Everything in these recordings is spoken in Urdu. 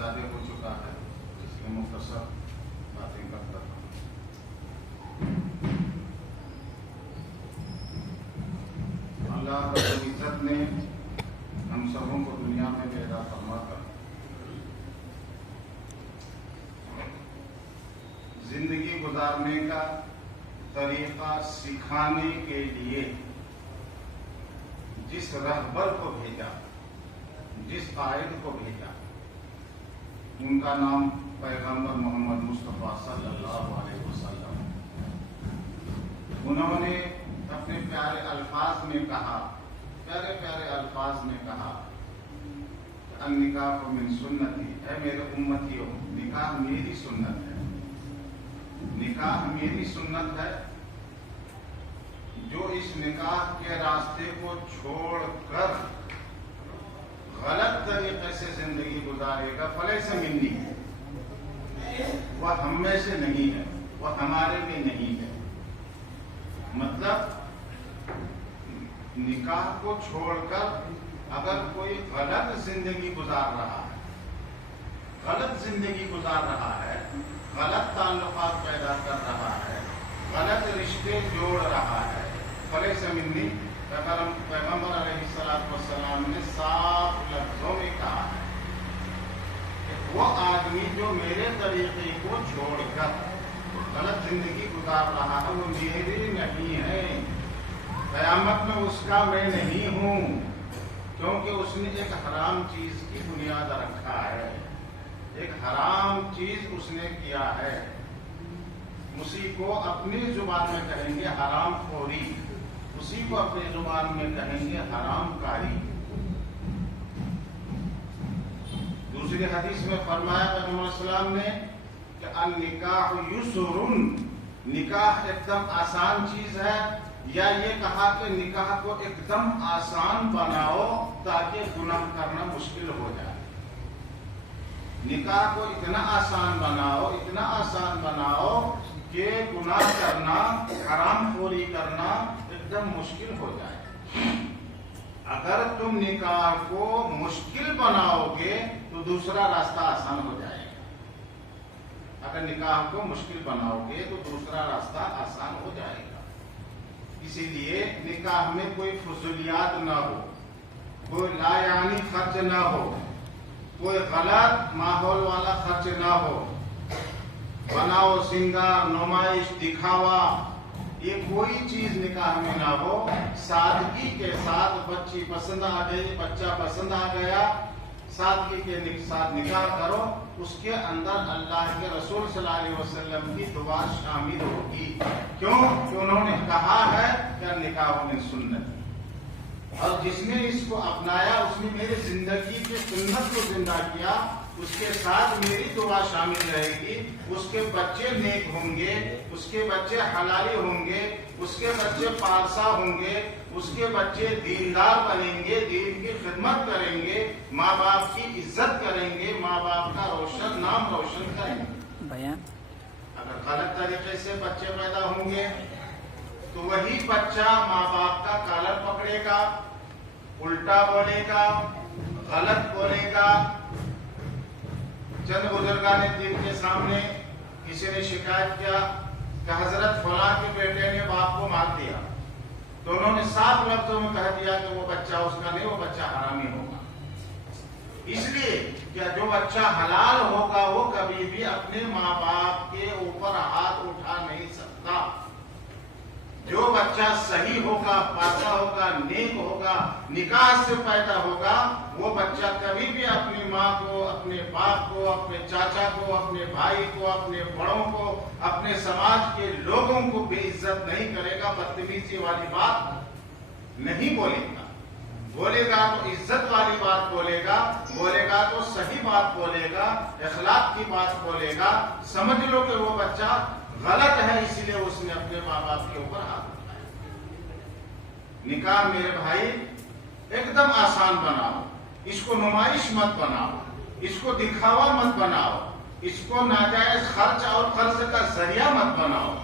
زیادہ ہو چکا ہے، اس لیے مختصر باتیں کرتا ہوں۔ اللہ رب العزت نے ہم سبوں کو دنیا میں پیدا فرما کر زندگی گزارنے کا طریقہ سکھانے کے لیے جس رہبر کو بھیجا، جس قائد کو بھیجا، ان کا نام پیغمبر محمد مصطفیٰ صلی اللہ علیہ وسلم۔ انہوں نے اپنے پیارے الفاظ میں کہا، پیارے پیارے الفاظ میں کہا، النکاح من سنتی، اے میرے امتیوں، نکاح میری سنت ہے، نکاح میری سنت ہے۔ جو اس نکاح کے راستے کو چھوڑ کر غلط طریقے سے زندگی گزارے گا فلیس منی، وہ ہم میں سے نہیں ہے، وہ ہمارے میں نہیں ہے۔ مطلب نکاح کو چھوڑ کر اگر کوئی غلط زندگی گزار رہا ہے، غلط زندگی گزار رہا ہے، غلط تعلقات پیدا کر رہا ہے، غلط رشتے جوڑ رہا ہے، فلیس منی۔ پیغمبر علیہ السلام نے صاف لفظوں میں کہا ہے کہ وہ آدمی جو میرے طریقے کو چھوڑ کر غلط زندگی گزار رہا ہے وہ میری نہیں ہے، قیامت میں اس کا میں نہیں ہوں، کیونکہ اس نے ایک حرام چیز کی بنیاد رکھا ہے، ایک حرام چیز اس نے کیا ہے۔ اسی کو اپنی زبان میں کہیں گے حرام خوری، اسی کو اپنی زبان میں کہیں گے حرام کاری۔ دوسری حدیث میں فرمایا پیغمبر علیہ السلام نے کہ النکاح یسر، نکاح ایک دم آسان چیز ہے، یا یہ کہا کہ نکاح کو ایک دم آسان بناؤ تاکہ گناہ کرنا مشکل ہو جائے۔ نکاح کو اتنا آسان بناؤ، اتنا آسان بناؤ کہ گناہ کرنا، حرام خوری کرنا ایک دم مشکل ہو جائے۔ اگر تم نکاح کو مشکل بناؤ گے تو دوسرا راستہ آسان ہو جائے گا۔ اگر نکاح کو مشکل بناؤ گے تو دوسرا راستہ آسان ہو جائے گا۔ اسی لیے نکاح میں کوئی فضولیات نہ ہو، کوئی لا یعنی خرچ نہ ہو، کوئی غلط ماحول والا خرچ نہ ہو، بناؤ سنگار، نمائش، دکھاوا، یہ کوئی چیز نکاح میں نہ ہو۔ سادگی کے ساتھ بچی پسند آ گئی، بچہ پسند آ گیا، سادگی کے ساتھ نکاح کرو، اس کے اندر اللہ کے رسول صلی اللہ علیہ وسلم کی دعا شامل ہوگی۔ کیوں کہ انہوں نے کہا ہے کہ نکاح من سنت، اور جس نے اس کو اپنایا اس نے میری زندگی کی سنت کو زندہ کیا، اس کے ساتھ میری دعا شامل رہے گی۔ اس کے بچے نیک ہوں گے، اس کے بچے حلالی ہوں گے، اس کے بچے پارسا ہوں گے، اس کے بچے دیندار بنیں گے، دین کی خدمت کریں گے، ماں باپ کی عزت کریں گے، ماں باپ کا نام روشن کریں گے۔ اگر غلط طریقے سے بچے پیدا ہوں گے تو وہی بچہ ماں باپ کا کالر پکڑے گا، الٹا بولے گا، غلط بولے گا۔ چند بزرگان دین کے سامنے کسی نے شکایت کیا کہ حضرت فلاں کے بیٹے نے باپ کو مار دیا، تو انہوں نے صاف لفظوں میں کہہ دیا کہ وہ بچہ اس کا نہیں، وہ بچہ حرامی ہوگا۔ اس لیے کہ جو بچہ حلال ہوگا وہ کبھی بھی اپنے ماں باپ کے اوپر ہاتھ اٹھا نہیں سکتا۔ جو بچہ صحیح ہوگا، پاکا ہوگا، نیک ہوگا، نکاح سے پیدا ہوگا، وہ بچہ کبھی بھی اپنی ماں کو، اپنے باپ کو، اپنے چاچا کو، اپنے بھائی کو، اپنے بڑوں کو، اپنے سماج کے لوگوں کو بے عزت نہیں کرے گا، بدتمیزی والی بات نہیں بولے گا۔ بولے گا تو عزت والی بات بولے گا، بولے گا تو صحیح بات بولے گا، اخلاق کی بات بولے گا۔ سمجھ لو کہ وہ بچہ غلط ہے، اسی لیے اس نے اپنے ماں باپ کے اوپر ہاتھ اٹھایا۔ نکاح میرے بھائی ایک دم آسان بناؤ، اس کو نمائش مت بناؤ، اس کو دکھاوا مت بناؤ، اس کو ناجائز خرچ اور قرض کا ذریعہ مت بناؤ۔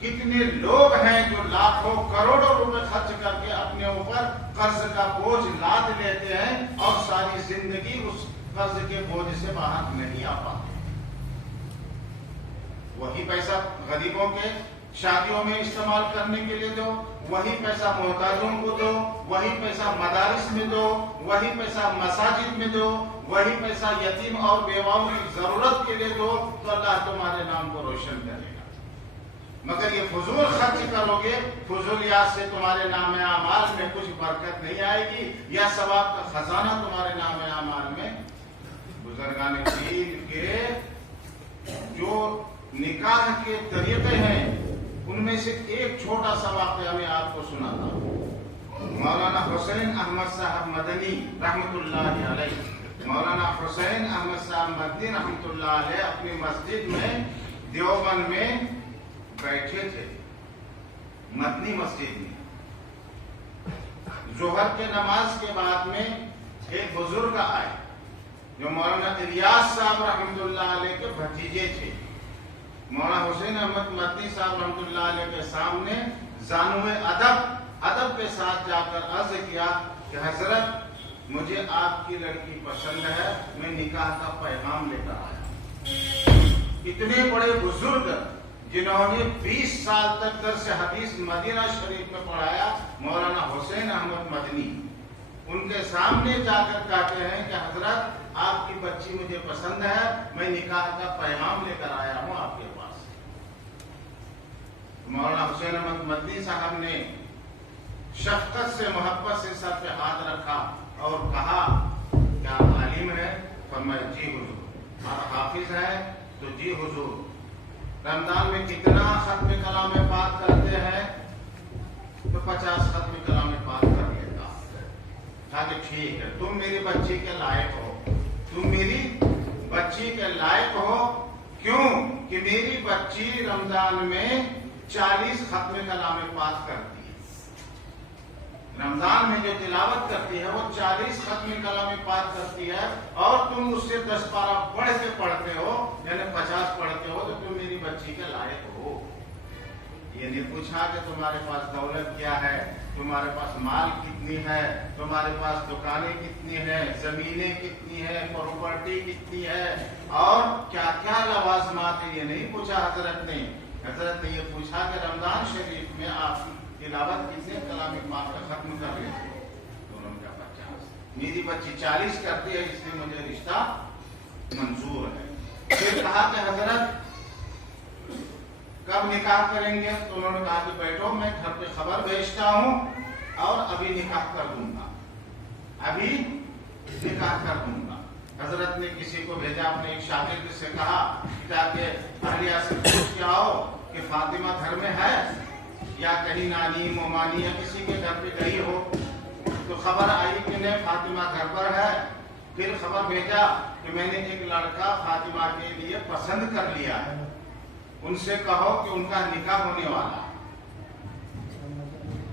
کتنے لوگ ہیں جو لاکھوں کروڑوں روپے خرچ کر کے اپنے اوپر قرض کا بوجھ لاد لیتے ہیں اور ساری زندگی اس قرض کے بوجھ سے باہر نہیں آ پاتے. وہی پیسہ غریبوں کے شادیوں میں استعمال کرنے کے لیے دو, وہی پیسہ محتاجوں کو دو, وہی پیسہ مدارس میں دو, وہی پیسہ مساجد میں دو, وہی پیسہ یتیم اور بیواؤں کی ضرورت کے لیے دو, تو اللہ تمہارے نام کو روشن کرے گا. مگر یہ فضول خرچ کرو گے, فضولیات سے تمہارے نام اعمال میں کچھ برکت نہیں آئے گی, یا ثواب کا خزانہ تمہارے نام اعمال میں. بزرگان دین کے جو نکاح کے طریقے ہیں ان میں سے ایک چھوٹا سا واقعہ میں آپ کو سناتا ہوں. مولانا حسین احمد صاحب مدنی رحمت اللہ علیہ, مولانا حسین احمد صاحب مدنی رحمت اللہ علیہ اپنی مسجد میں دیوبند میں بیٹھے تھے, مدنی مسجد میں. ظہر کے نماز کے بعد میں ایک بزرگ آئے جو مولانا الیاس صاحب رحمت اللہ علیہ کے بھتیجے تھے. مولانا حسین احمد مدنی صاحب رحمت اللہ علیہ کے سامنے زانوے ادب کے ساتھ جا کر عرض کیا کہ حضرت مجھے آپ کی لڑکی پسند ہے, میں نکاح کا پیغام لے کر آیا. اتنے بڑے بزرگ جنہوں نے 20 سال تک درس حدیث مدینہ شریف میں پڑھایا, مولانا حسین احمد مدنی, ان کے سامنے جا کر کہتے ہیں کہ حضرت آپ کی بچی مجھے پسند ہے, میں نکاح کا پیغام لے کر آیا ہوں آپ کے پاس. مولانا حسین احمد مدنی صاحب نے شفقت سے محبت سے سر پہ ہاتھ رکھا اور کہا کیا عالم ہے؟ فرمایا جی حضور. اور حافظ ہے؟ تو جی حضور. رمضان میں کتنا ختم کلام پاک کرتے ہیں؟ تو 50 ختم کلام پاک کر لیتا. کہا کہ ٹھیک ہے, تم میری بچی کے لائق ہو, تم میری بچی کے لائق ہو. کیوں کہ میری بچی رمضان میں 40 ختم کلام پاک کرتی ہے. رمضان میں جو تلاوت کرتی ہے وہ 40 ختم کلام پاک کرتی ہے, اور تم اس سے 10 پارہ پڑھ کے پڑھتے ہو, یعنی 50 پڑھتے ہو, تو تم میری بچی کے لائق ہو. یہ نہیں پوچھا کہ تمہارے پاس دولت کیا ہے, تمہارے پاس مال کتنی ہے, تمہارے پاس دکانیں کتنی ہیں, زمینیں کتنی ہیں, پراپرٹی کتنی ہے, اور کیا کیا لوازمات ہیں, یہ نہیں پوچھا حضرت نے. حضرت نے یہ پوچھا کہ رمضان شریف میں آپ تلاوت کتنے کلام پاک کا ختم کر لیتے ہیں؟ تو انہوں نے کہا 50. میری بچی 40 کرتی ہے, اس لیے مجھے رشتہ منظور ہے. پھر کہا کہ حضرت کب نکاح کریں گے؟ تو انہوں نے کہا کہ بیٹھو, میں گھر پہ خبر بھیجتا ہوں اور ابھی نکاح کر دوں گا, ابھی نکاح کر دوں گا. حضرت نے کسی کو بھیجا, اپنے ایک شاگرد سے کہا کہ اہلیہ سے پوچھ کے آؤ کہ فاطمہ گھر میں ہے یا کہیں نانی مومانی یا کسی کے گھر پہ گئی ہو. تو خبر آئی کہ نہیں, فاطمہ گھر پر ہے. پھر خبر بھیجا کہ میں نے ایک لڑکا فاطمہ کے لیے پسند کر لیا ہے, ان سے کہو کہ ان کا نکاح ہونے والا ہے.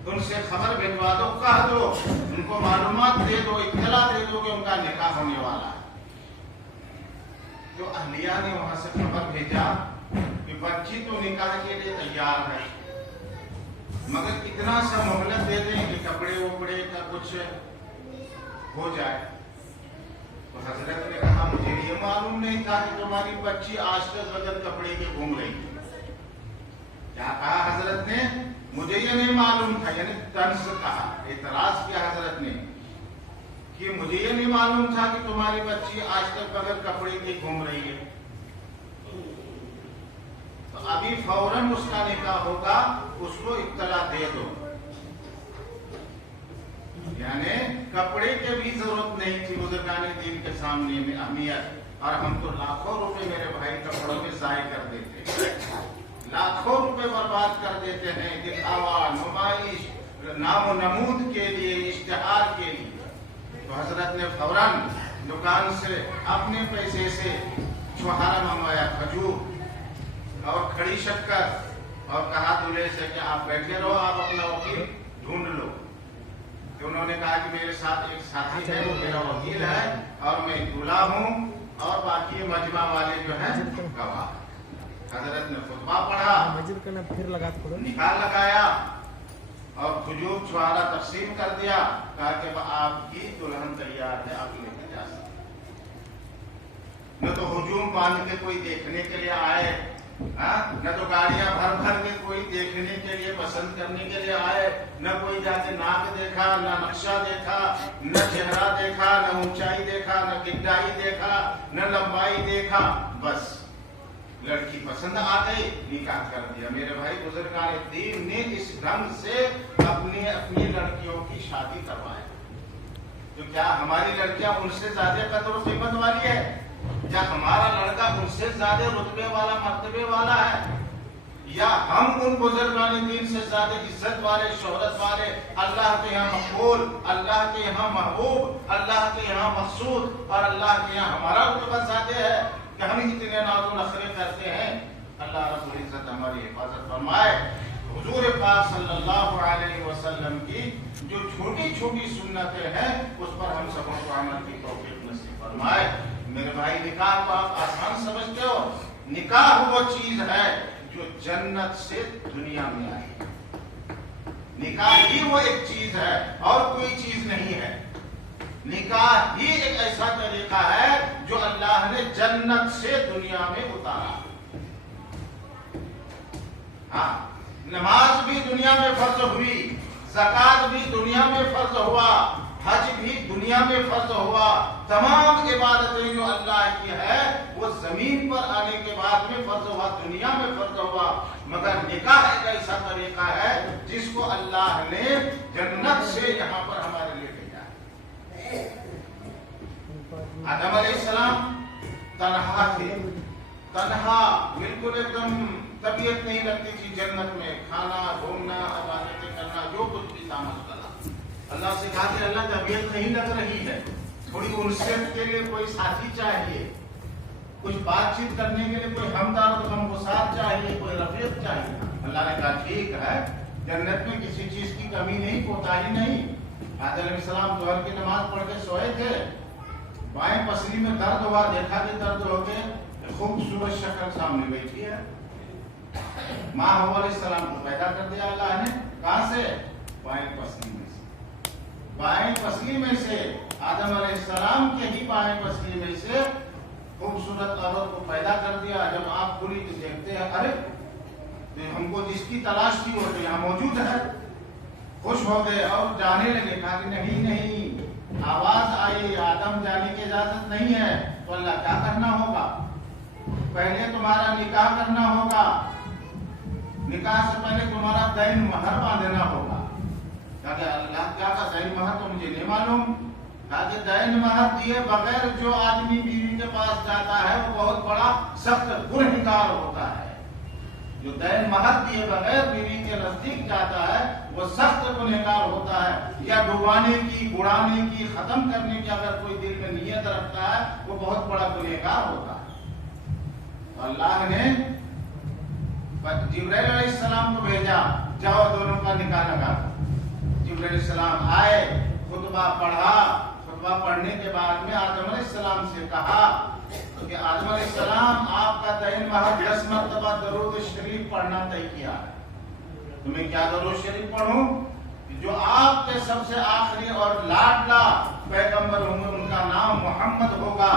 ان سے خبر بھیجوا دو, کہہ دو, ان کو معلومات دے دو, اطلاع دے دو کہ ان کا نکاح ہونے والا ہے. تو اہلیہ نے وہاں سے خبر بھیجا کہ بچی تو نکاح کے لیے تیار ہے, مگر اتنا سا مہلت دے دیں کہ کپڑے وپڑے کا کچھ ہو جائے. تو حضرت نے کہا مجھے یہ معلوم نہیں تھا کہ تمہاری بچی آج تک بغیر کپڑے کے گھوم رہی ہے. کیا کہا حضرت نے؟ مجھے یہ نہیں معلوم تھا, یعنی طنز کہا, اعتراض کیا حضرت نے کہ مجھے یہ نہیں معلوم تھا کہ تمہاری بچی آج تک بغیر کپڑے کے گھوم رہی ہے. تو ابھی فوراً اس کا نکاح ہوگا, اس کو اطلاع دے دو. یعنی کپڑے کی بھی ضرورت نہیں تھی بزرگان دین کے سامنے میں اہمیت, اور ہم تو لاکھوں روپے میرے بھائی کپڑوں میں ضائع کر دیتے, لاکھوں روپے برباد کر دیتے ہیں دکھاوا, نمائش, نام و نمود کے لیے, اشتہار کے لیے. تو حضرت نے فوراً دکان سے اپنے پیسے سے چھوہارا منگوایا, کھجور اور کھڑی شکر, اور کہا دولہے سے کہ آپ بیٹھے رہو, آپ اپنا وکیل ڈھونڈ لو. کہ انہوں نے کہا کہ میرے ساتھ ایک ساتھی ہے, وہ میرا وکیل ہے, اور میں دولہا ہوں, اور باقی مجمع والے جو ہیں گواہ. حضرت نے خطبہ پڑھا, نکاح لگایا, اور کھجور چھوہارا تقسیم 'تقسیم' کر دیا. کہا کہ آپ کی دلہن تیار ہے, آپ لے کے جا سکتے. 'تقسیم' کا مطلب ہے کہ آپ کی دلہن تیار ہے, آپ لے کے جا سکتے. 'تقسیم' کا مطلب ہے کہ آپ کی دلہن تیار ہے, آپ لے کے جا سکتے. 'تقسیم' کا مطلب ہے کہ آپ کی دلہن تیار ہے, آپ لے کے جا سکتے. نہ تو ہجوم باندھ کے کوئی دیکھنے کے لیے آئے، نہ تو گاڑیاں بھر بھر کے کوئی دیکھنے کے لیے پسند کرنے کے لیے آئے، نہ کوئی جا کے ناک دیکھا، نہ نقشہ دیکھا، نہ چہرہ دیکھا، نہ اونچائی دیکھا، نہ گہرائی دیکھا، نہ لمبائی دیکھا، بس لڑکی پسند آ گئی، نکاح کر دیا۔ میرے بھائی بزرگان دین نے اس ڈھنگ سے اپنی لڑکیوں کی شادی کروائی۔ تو کیا ہماری لڑکیاں ان سے زیادہ قدر و قیمت والی ہے؟ یا ہمارا لڑکا ان سے زیادہ رتبے والا، مرتبے والا ہے؟ یا ہم ان بزرگان دین سے زیادہ عزت والے، شہرت والے، اللہ کے یہاں مقبول، اللہ کے یہاں محبوب، اللہ کے یہاں مقصود، اور اللہ کے یہاں ہمارا رتبہ زیادہ ہے کہ ہم اتنے ناز و نخرے کرتے ہیں؟ اللہ رب العزت ہماری حفاظت فرمائے۔ حضور پاک صلی اللہ علیہ وسلم کی جو چھوٹی چھوٹی سنتیں ہیں اس پر ہم سب کو عمل کی توفیق نصیب فرمائے۔ میرے بھائی نکاح کو آپ آسان سمجھتے ہو؟ نکاح وہ چیز ہے جو جنت سے دنیا میں آئی۔ نکاح ہی وہ ایک چیز ہے اور کوئی چیز نہیں ہے۔ نکاح ہی ایک ایسا طریقہ ہے جو اللہ نے جنت سے دنیا میں اتارا۔ ہاں، نماز بھی دنیا میں فرض ہوئی، زکوٰۃ بھی دنیا میں فرض ہوا، حج بھی دنیا میں فرض ہوا، تمام عبادتیں جو اللہ کی ہے وہ زمین پر آنے کے بعد میں فرض ہوا، دنیا میں فرض ہوا۔ مگر نکاح ایک ایسا طریقہ ہے جس کو اللہ نے جنت سے یہاں پر ہمارے لیے بھیجا۔ آدم علیہ السلام تنہا تھے، تنہا، بالکل ایک دم طبیعت نہیں لگتی تھی جنت میں، کھانا، گھومنا، عبادتیں کرنا، جو کچھ بھی تھا مشغلہ۔ اللہ سے کہا کہ اللہ طبیعت نہیں لگ رہی ہے، تھوڑی انسیت کے لیے کوئی ساتھی چاہیے، کچھ بات چیت کرنے کے لیے کوئی ہمدرد غمگسار چاہیے، کوئی رفیق چاہیے۔ اللہ نے کہا ٹھیک ہے، جنت میں کسی چیز کی کمی نہیں، کوتاہی نہیں۔ آدم علیہ السلام ظہر کی نماز پڑھ کے سوئے تھے، بائیں پسلی میں درد ہوا، دیکھا کہ درد ہو کے خوبصورت شکل سامنے بیٹھی ہے۔ ماں حوا علیہ السلام کو پیدا کر دیا اللہ نے، کہاں سے؟ بائیں پسلی میں سے۔ بائیں پسلی میں سے آدم علیہ السلام کے ہی بائیں پسلی میں سے خوبصورت عورت کو پیدا کر دیا۔ جب آپ کھلی تو دیکھتے ہیں، ارے ہم کو جس کی تلاش تھی وہ تو یہاں موجود ہے۔ خوش ہو گئے اور جانے لگے، کہا کہ نہیں، آواز آئی آدم جانے کی اجازت نہیں ہے۔ تو اللہ کیا کرنا ہوگا؟ پہلے تمہارا نکاح کرنا ہوگا، نکاح سے پہلے تمہارا دین مہر باندھنا ہوگا۔ کہا کہ اللہ کیا کا دین مہر تو مجھے نہیں معلوم۔ کہا کہ دین مہر دیے بغیر جو آدمی بیوی کے پاس جاتا ہے وہ بہت بڑا سخت گنہگار ہوتا ہے۔ جو دین مہر دیے بغیر بیوی کے نزدیک جاتا ہے وہ سخت گنہگار ہوتا ہے، یا ڈبانے کی، بڑھانے کی، ختم کرنے کی اگر کوئی دل میں نیت رکھتا ہے وہ بہت بڑا گنہگار ہوتا ہے۔ اللہ نے جبرائیل علیہ السلام کو بھیجا، جاؤ دونوں کا نکاح لگا۔ جبرائیل علیہ السلام آئے، خطبہ پڑھا، خطبہ پڑھنے کے بعد میں آدم علیہ السلام سے کہا کہ آدم علیہ السلام آپ کا دین مہر 10 مرتبہ درود شریف پڑھنا طے کیا ہے۔ تمہیں کیا درود شریف پڑھوں؟ جو آپ کے سب سے آخری اور لاڈلا پیغمبر ہوں گے، ان کا نام محمد ہوگا،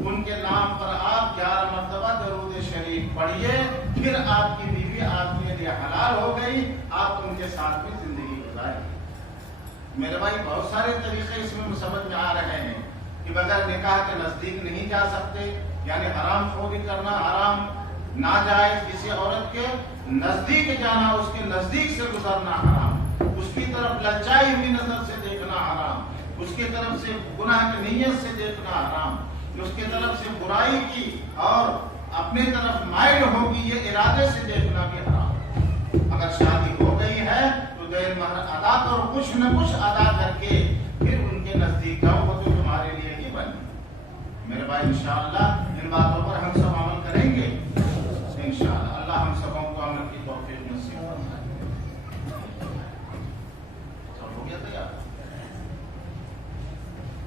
ان کے نام پر آپ 11 مرتبہ درود شریف پڑھیے، پھر آپ کی بیوی آپ کے لیے حلال ہو گئی، آپ ان کے ساتھ میں زندگی گزاریں۔ میرے بھائی بہت سارے طریقے اس میں سمجھ میں آ رہے ہیں کہ بغیر نکاح کے نزدیک نہیں جا سکتے، یعنی حرام خوری کرنا، حرام ناجائز کسی عورت کے نزدیک جانا، اس کے نزدیک سے گزرنا حرام، اس کی طرف لچائی ہوئی نظر سے دیکھنا حرام، اس کی طرف سے گناہ کی نیت سے دیکھنا حرام، اس کی طرف سے برائی کی اور اپنے طرف مائل ہوگی یہ ارادے سے دیکھنا بھی حرام۔ اگر شادی ہو گئی ہے تو دین مہر ادا کرو، کچھ نہ کچھ ادا کر کے پھر ان کے نزدیک جاؤ، وہ تو تمہارے لیے ہی بنے۔ میرے بھائی انشاءاللہ ان باتوں پر ہم سب